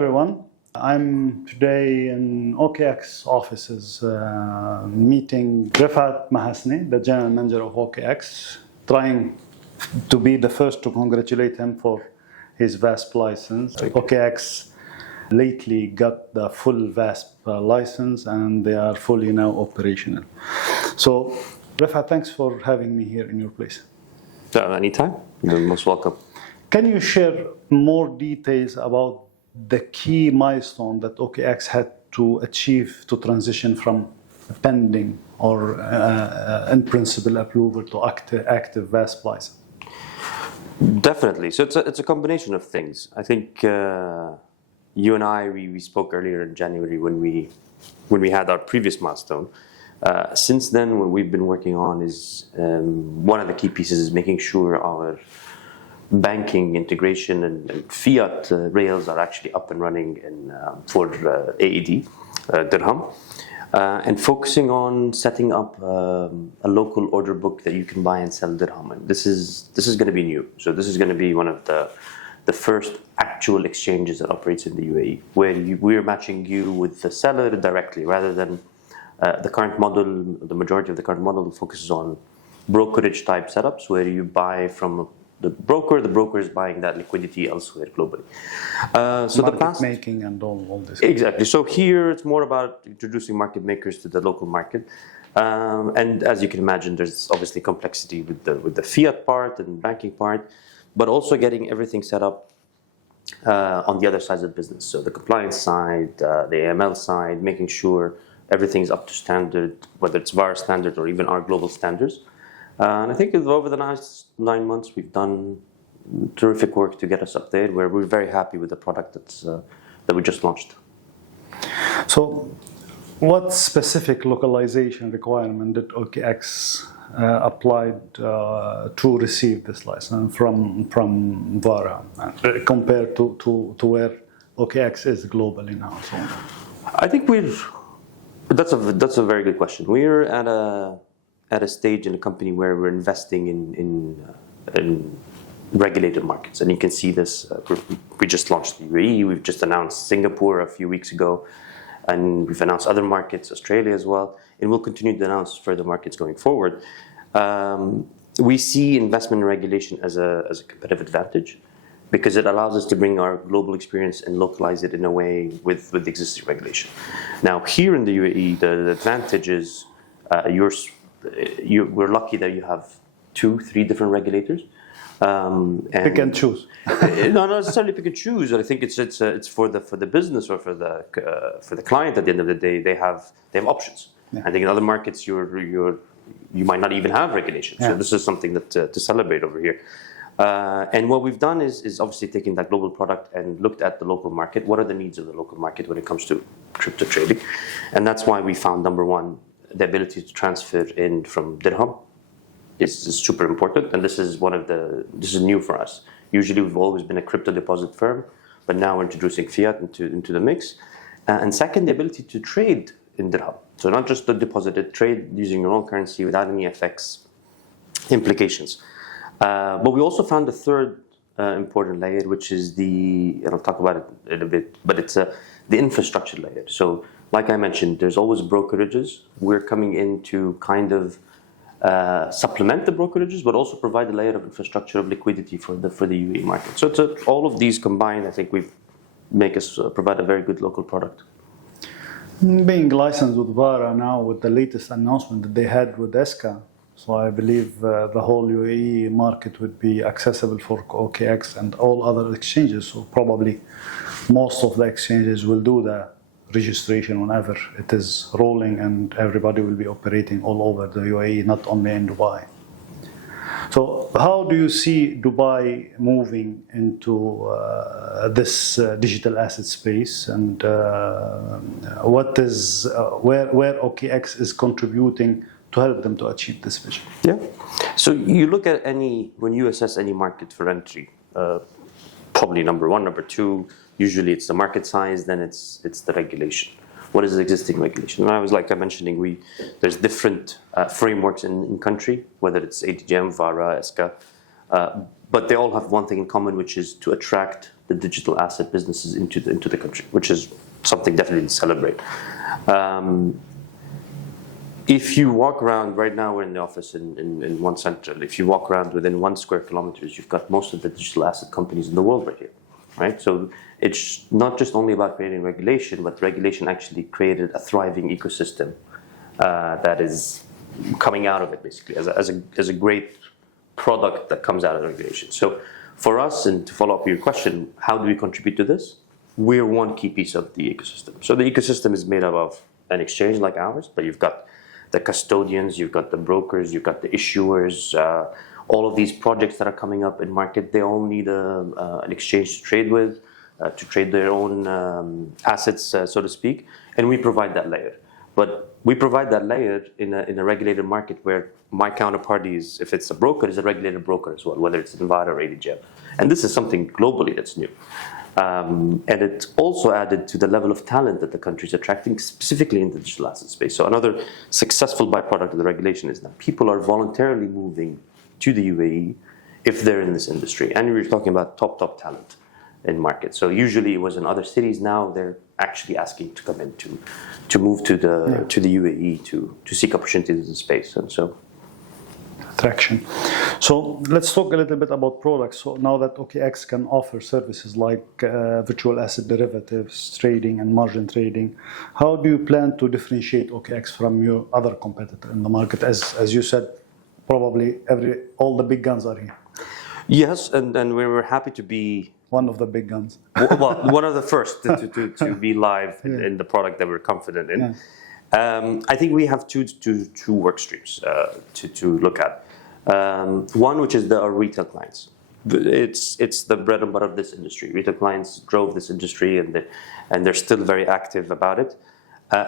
everyone. I'm today in OKX offices meeting Rifad Mahasneh, the general manager of OKX, trying to be the first to congratulate him for his VASP license. OKX lately got the full VASP license and they are fully now operational. So, Rifad, thanks for having me here in your place. Anytime. You're most welcome. Can you share more details about the key milestone that OKX had to achieve to transition from pending or in principle approval to active VASP license? Definitely. So it's a combination of things. I think you and I, we spoke earlier in January when we had our previous milestone. Since then, what we've been working on is one of the key pieces is making sure our banking integration and fiat rails are actually up and running for AED, dirham, and focusing on setting up a local order book that you can buy and sell dirham. And this is going to be new. So this is going to be one of the first actual exchanges that operates in the UAE, where we're matching you with the seller directly, rather than the current model. The majority of the current model focuses on brokerage type setups, where you buy from the broker is buying that liquidity elsewhere globally. So market making and all this. Exactly. So here it's more about introducing market makers to the local market. And as you can imagine, there's obviously complexity with the fiat part and banking part, but also getting everything set up on the other sides of the business. So the compliance side, the AML side, making sure everything's up to standard, whether it's VARA standard or even our global standards. And I think over the last 9 months, we've done terrific work to get us up there, where we're very happy with the product that we just launched. So, what specific localization requirement did OKX applied to receive this license from VARA compared to where OKX is globally now? So, I think that's a very good question. We're at a stage in the company where we're investing in regulated markets. And you can see this, we just launched the UAE, we've just announced Singapore a few weeks ago, and we've announced other markets, Australia as well, and we'll continue to announce further markets going forward. We see investment in regulation as a competitive advantage, because it allows us to bring our global experience and localize it in a way with the existing regulation. Now, here in the UAE, the advantage is we're lucky that you have 2-3 different regulators. And pick and choose. No, not necessarily pick and choose. I think it's for the business or for the client. At the end of the day, they have options. Yeah. I think in other markets, you might not even have regulation. Yeah. So this is something that to celebrate over here. And what we've done is obviously taking that global product and looked at the local market. What are the needs of the local market when it comes to crypto trading? And that's why we found, number one, the ability to transfer in from dirham is super important, and this is new for us. Usually we've always been a crypto deposit firm, but now we're introducing fiat into the mix. And second, the ability to trade in dirham. So not just to deposit it, trade using your own currency without any FX implications. But we also found a third important layer, which is and I'll talk about it in a bit, but it's the infrastructure layer. So like I mentioned, there's always brokerages. We're coming in to kind of supplement the brokerages, but also provide a layer of infrastructure of liquidity for the UAE market. So all of these combined, I think make us provide a very good local product. Being licensed with VARA now, with the latest announcement that they had with ESCA, so I believe the whole UAE market would be accessible for OKX and all other exchanges. So probably most of the exchanges will do the registration whenever it is rolling, and everybody will be operating all over the UAE, not only in Dubai. So how do you see Dubai moving into this digital asset space, and where OKX is contributing to help them to achieve this vision? Yeah. So you look at when you assess any market for entry, probably number one, number two, usually it's the market size, then it's the regulation. What is the existing regulation? And I was like I'm mentioning, there's different frameworks in country, whether it's ADGM, VARA, ESCA, but they all have one thing in common, which is to attract the digital asset businesses into the country, which is something definitely to celebrate. If you walk around, right now we're in the office in One Central, if you walk around within 1 square kilometers, you've got most of the digital asset companies in the world right here, right? So it's not just only about creating regulation, but regulation actually created a thriving ecosystem that is coming out of it, basically, as a great product that comes out of regulation. So for us, and to follow up your question, how do we contribute to this? We're one key piece of the ecosystem. So the ecosystem is made up of an exchange like ours, but you've got the custodians, you've got the brokers, you've got the issuers, all of these projects that are coming up in market, they all need an exchange to trade with, to trade their own assets, so to speak, and we provide that layer. But we provide that layer in a regulated market where my counterparty is, if it's a broker, is a regulated broker as well, whether it's in VARA or AED. And this is something globally that's new. And it's also added to the level of talent that the country is attracting, specifically in the digital asset space. So another successful byproduct of the regulation is that people are voluntarily moving to the UAE if they're in this industry. And we're talking about top talent in market. So usually it was in other cities. Now they're actually asking to come in to move to the UAE to seek opportunities in space. And so traction. So let's talk a little bit about products. So now that OKX can offer services like virtual asset derivatives, trading and margin trading, how do you plan to differentiate OKX from your other competitor in the market? As you said, probably all the big guns are here. Yes, and we were happy to be one of the big guns. Well, one of the first to be live in the product that we're confident in. Yeah. I think we have two work streams to look at. One, which is our retail clients. It's the bread and butter of this industry. Retail clients drove this industry, and they're still very active about it.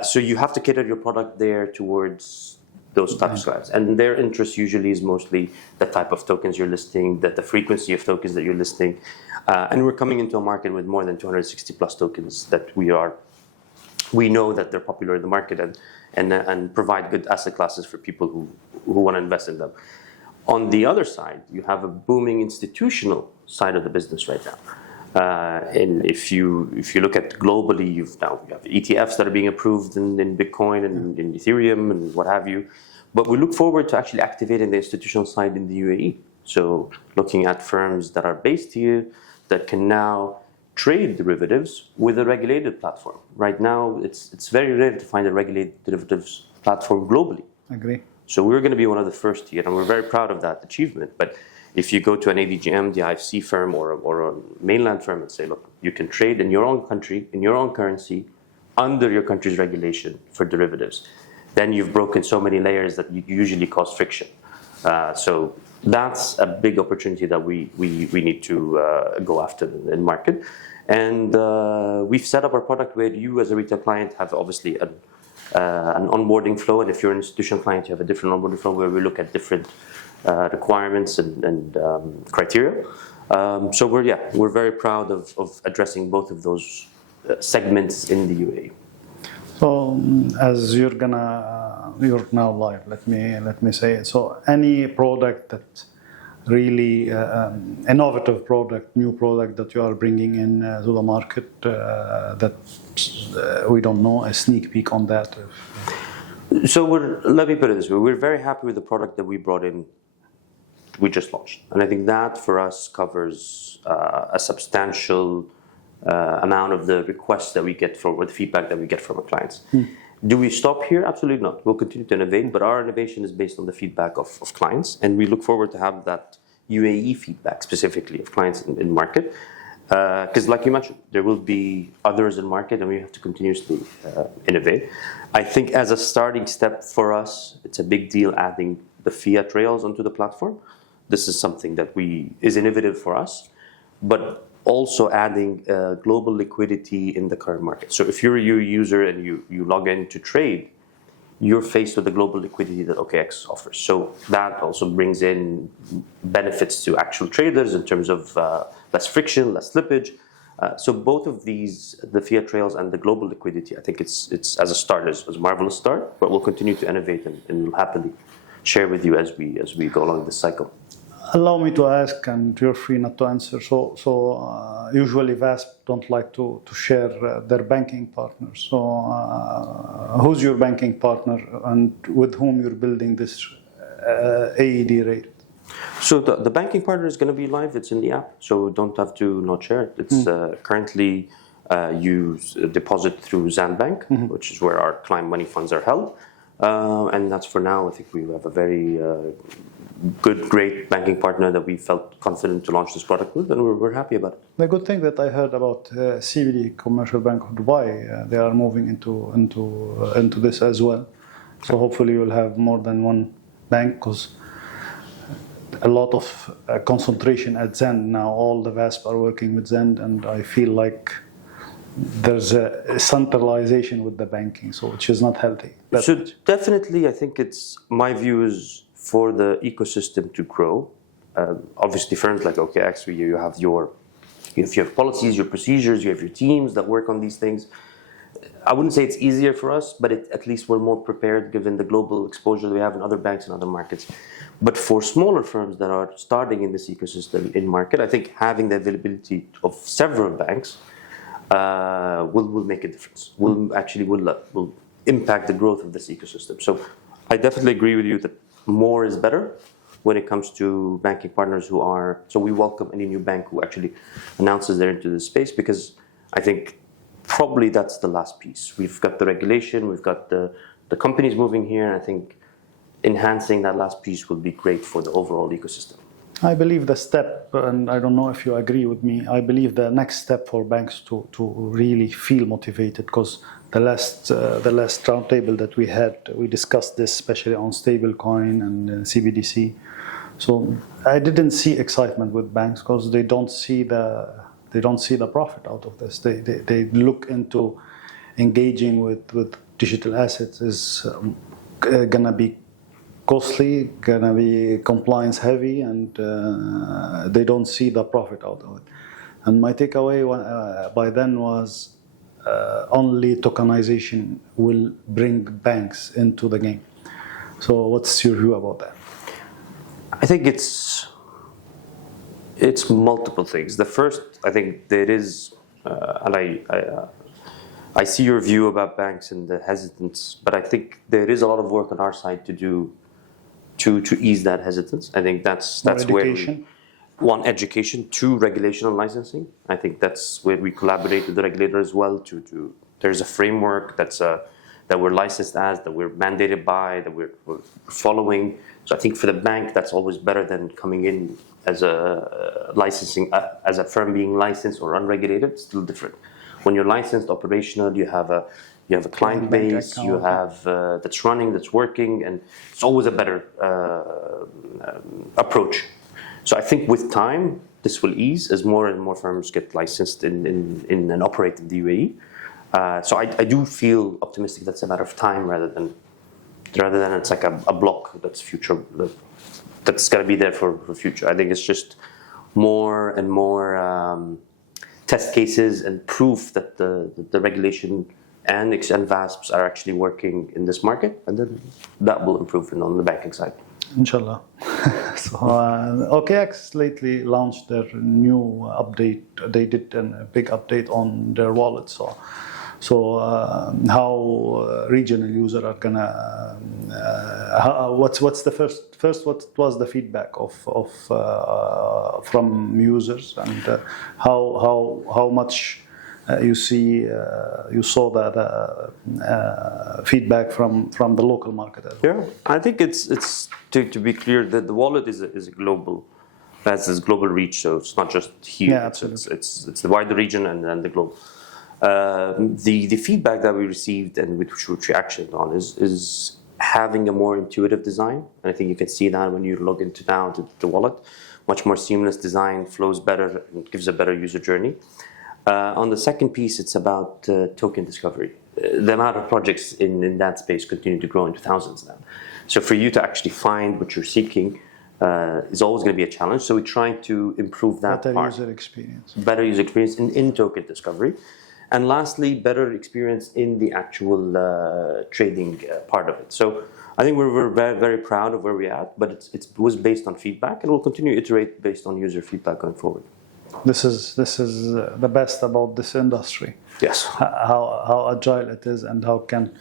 So you have to cater your product there towards those types of clients, and their interest usually is mostly the type of tokens you're listing, the frequency of tokens that you're listing, and we're coming into a market with more than 260 plus tokens that we know that they're popular in the market and provide good asset classes for people who want to invest in them. On the other side, you have a booming institutional side of the business right now. And if you look at globally, you have ETFs that are being approved in Bitcoin and in Ethereum and what have you. But we look forward to actually activating the institutional side in the UAE. So looking at firms that are based here that can now trade derivatives with a regulated platform. Right now, it's very rare to find a regulated derivatives platform globally. Agree. So we're going to be one of the first here, and we're very proud of that achievement. But if you go to an ADGM, the IFC firm, or a mainland firm and say, look, you can trade in your own country, in your own currency, under your country's regulation for derivatives, then you've broken so many layers that you usually cause friction. So that's a big opportunity that we need to go after in market. And we've set up our product where you as a retail client have obviously an onboarding flow, and if you're an institutional client, you have a different onboarding flow where we look at different requirements and criteria. So we're very proud of addressing both of those segments in the UAE. So as you're now live, let me say it. So any product that really innovative product, new product that you are bringing in to the market that we don't know, a sneak peek on that. So let me put it this way: we're very happy with the product that we brought in. We just launched, and I think that for us covers a substantial amount of the requests that we get or the feedback that we get from our clients. Do we stop here? Absolutely not. We'll continue to innovate, but our innovation is based on the feedback of clients, and we look forward to have that UAE feedback specifically of clients in market. Because like you mentioned, there will be others in market, and we have to continuously innovate. I think as a starting step for us, it's a big deal adding the fiat rails onto the platform. This is something that is innovative for us, but also adding global liquidity in the current market. So if you're a user and you log in to trade, you're faced with the global liquidity that OKX offers. So that also brings in benefits to actual traders in terms of less friction, less slippage. So both of these, the fiat rails and the global liquidity, I think it's as a start, is a marvelous start, but we'll continue to innovate and we'll happily share with you as we go along this cycle. Allow me to ask, and you're free not to answer. Usually VASP don't like to share their banking partners. Who's your banking partner, and with whom you're building this AED rate? So the banking partner is going to be live. It's in the app, so don't have to not share it. It's currently you deposit through Zand Bank, which is where our client money funds are held, and that's for now. I think we have a very great banking partner that we felt confident to launch this product with, and we're happy about it. The good thing that I heard about CBD, Commercial Bank of Dubai, they are moving into this as well. So hopefully you'll have more than one bank, because a lot of concentration at Zand now. All the VASP are working with Zand, and I feel like there's a centralization with the banking, so which is not healthy. So definitely, I think it's my view is for the ecosystem to grow. Obviously, firms like OKX, where you have policies, your procedures, you have your teams that work on these things. I wouldn't say it's easier for us, but at least we're more prepared given the global exposure that we have in other banks and other markets. But for smaller firms that are starting in this ecosystem in market, I think having the availability of several banks will make a difference. Will impact the growth of this ecosystem. So I definitely agree with you that more is better when it comes to banking partners who are. So we welcome any new bank who actually announces they're into this space, because I think probably that's the last piece. We've got the regulation, we've got the companies moving here, and I think enhancing that last piece will be great for the overall ecosystem. I believe the step, and I don't know if you agree with me, I believe the next step for banks to really feel motivated, because the last roundtable that we had, we discussed this, especially on stablecoin and CBDC. So I didn't see excitement with banks, because they don't see the profit out of this. They look into engaging with digital assets is gonna be costly, gonna be compliance heavy, and they don't see the profit out of it. And my takeaway by then was only tokenization will bring banks into the game. So what's your view about that? I think it's multiple things. The first, I think there is, and I see your view about banks and the hesitance, but I think there is a lot of work on our side to do to ease that hesitance. I think that's education. One, education. Two, regulation and licensing. I think that's where we collaborate with the regulator as well. There's a framework that we're licensed as, that we're mandated by, that we're following. So I think for the bank, that's always better than coming in as a licensing, as a firm being licensed or unregulated. It's still different. When you're licensed, operational, you have a client base, you have that's running, that's working, and it's always a better approach. So I think with time, this will ease as more and more firms get licensed in and operate in the UAE. So I do feel optimistic that's a matter of time rather than it's like a block that's future, that's going to be there for future. I think it's just more and more test cases and proof that the regulation and VASPs are actually working in this market, and then that will improve on the banking side. Inshallah. So OKX lately launched their new update. They did a big update on their wallet. So how regional users are gonna what's the first what was the feedback of from users, and how much you saw the feedback from the local market as well? Yeah, I think it's to be clear that the wallet is a global, has this global reach. So it's not just here. Yeah, absolutely. It's the wider region and the globe. The feedback that we received and which we actioned on is having a more intuitive design. And I think you can see that when you log into the wallet, much more seamless design, flows better, and gives a better user journey. On the second piece, it's about token discovery. The amount of projects in that space continue to grow into thousands now. So for you to actually find what you're seeking is always going to be a challenge. So we're trying to improve that better part. User experience. Better user experience in token discovery. And lastly, better experience in the actual trading part of it. So I think we're very, very proud of where we're at, but it was based on feedback, and we'll continue to iterate based on user feedback going forward. This is the best about this industry. Yes. How agile it is and how can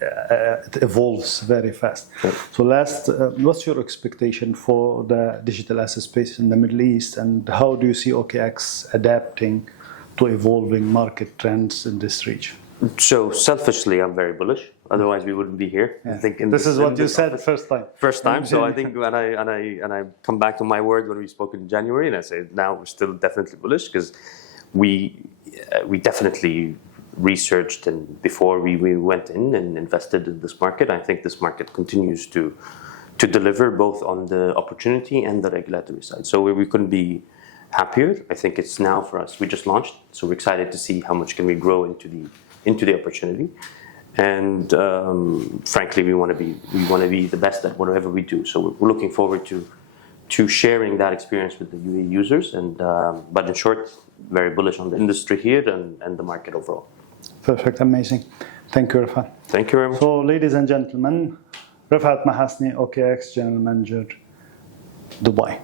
it evolves very fast. Yep. So last, what's your expectation for the digital asset space in the Middle East, and how do you see OKX adapting to evolving market trends in this region? So selfishly, I'm very bullish. Otherwise, we wouldn't be here. Yeah. I think This is what you said first time. First time. So I think when I come back to my word when we spoke in January, and I say now we're still definitely bullish because we definitely researched and before we went in and invested in this market. I think this market continues to deliver both on the opportunity and the regulatory side. So we couldn't be happier. I think it's now for us. We just launched, so we're excited to see how much can we grow into the opportunity. And frankly, we want to be the best at whatever we do. So we're looking forward to sharing that experience with the UAE users. And but in short, very bullish on the industry here and the market overall. Perfect, amazing. Thank you, Rifad. Thank you very much. So, ladies and gentlemen, Rifad Mahasneh, OKX General Manager, Dubai.